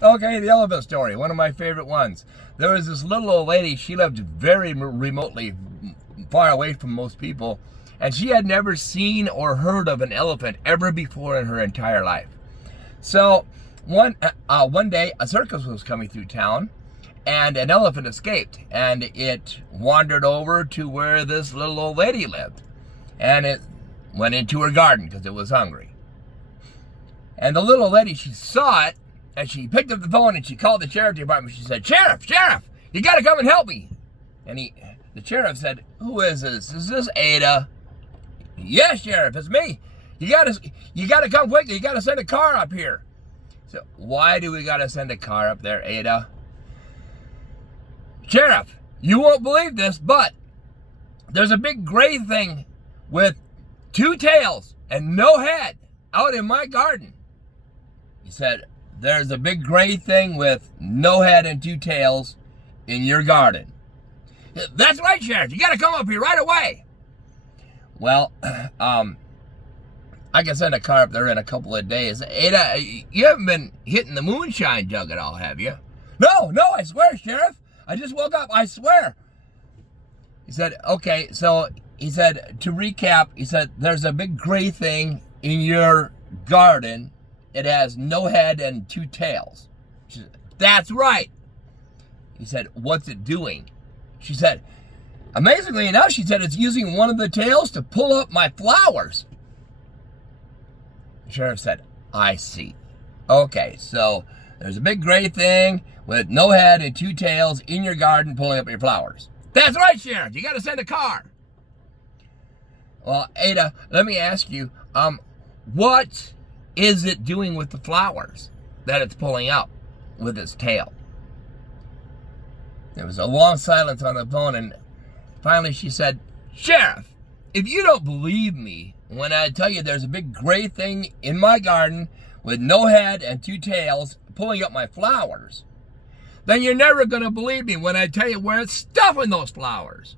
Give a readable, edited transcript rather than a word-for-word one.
Okay, the elephant story, one of my favorite ones. There was this little old lady, she lived very remotely, far away from most people, and she had never seen or heard of an elephant ever before in her entire life. So one day, a circus was coming through town, and an elephant escaped, and it wandered over to where this little old lady lived, and it went into her garden because it was hungry. And the little lady, she saw it, and she picked up the phone and she called the sheriff department. She said, Sheriff, you got to come and help me. And the sheriff said, who is this? Is this Ada? Yes, Sheriff, it's me. You got to come quickly. You got to send a car up here. So why do we got to send a car up there, Ada? Sheriff, you won't believe this, but there's a big gray thing with two tails and no head out in my garden. He said, there's a big gray thing with no head and two tails in your garden. That's right, Sheriff. You got to come up here right away. Well, I can send a car up there in a couple of days. Ada, you haven't been hitting the moonshine jug at all, have you? No, I swear, Sheriff. I just woke up, I swear. He said, okay, so he said, to recap, he said, there's a big gray thing in your garden. It has no head and two tails. She said, that's right. He said, what's it doing? She said, amazingly enough, she said, it's using one of the tails to pull up my flowers. The sheriff said, I see. Okay, so there's a big gray thing with no head and two tails in your garden pulling up your flowers. That's right, Sheriff. You got to send a car. Well, Ada, let me ask you, what is it doing with the flowers that it's pulling up with its tail? There was a long silence on the phone, and finally she said, Sheriff, if you don't believe me when I tell you there's a big gray thing in my garden with no head and two tails pulling up my flowers, then you're never going to believe me when I tell you where it's stuffing those flowers.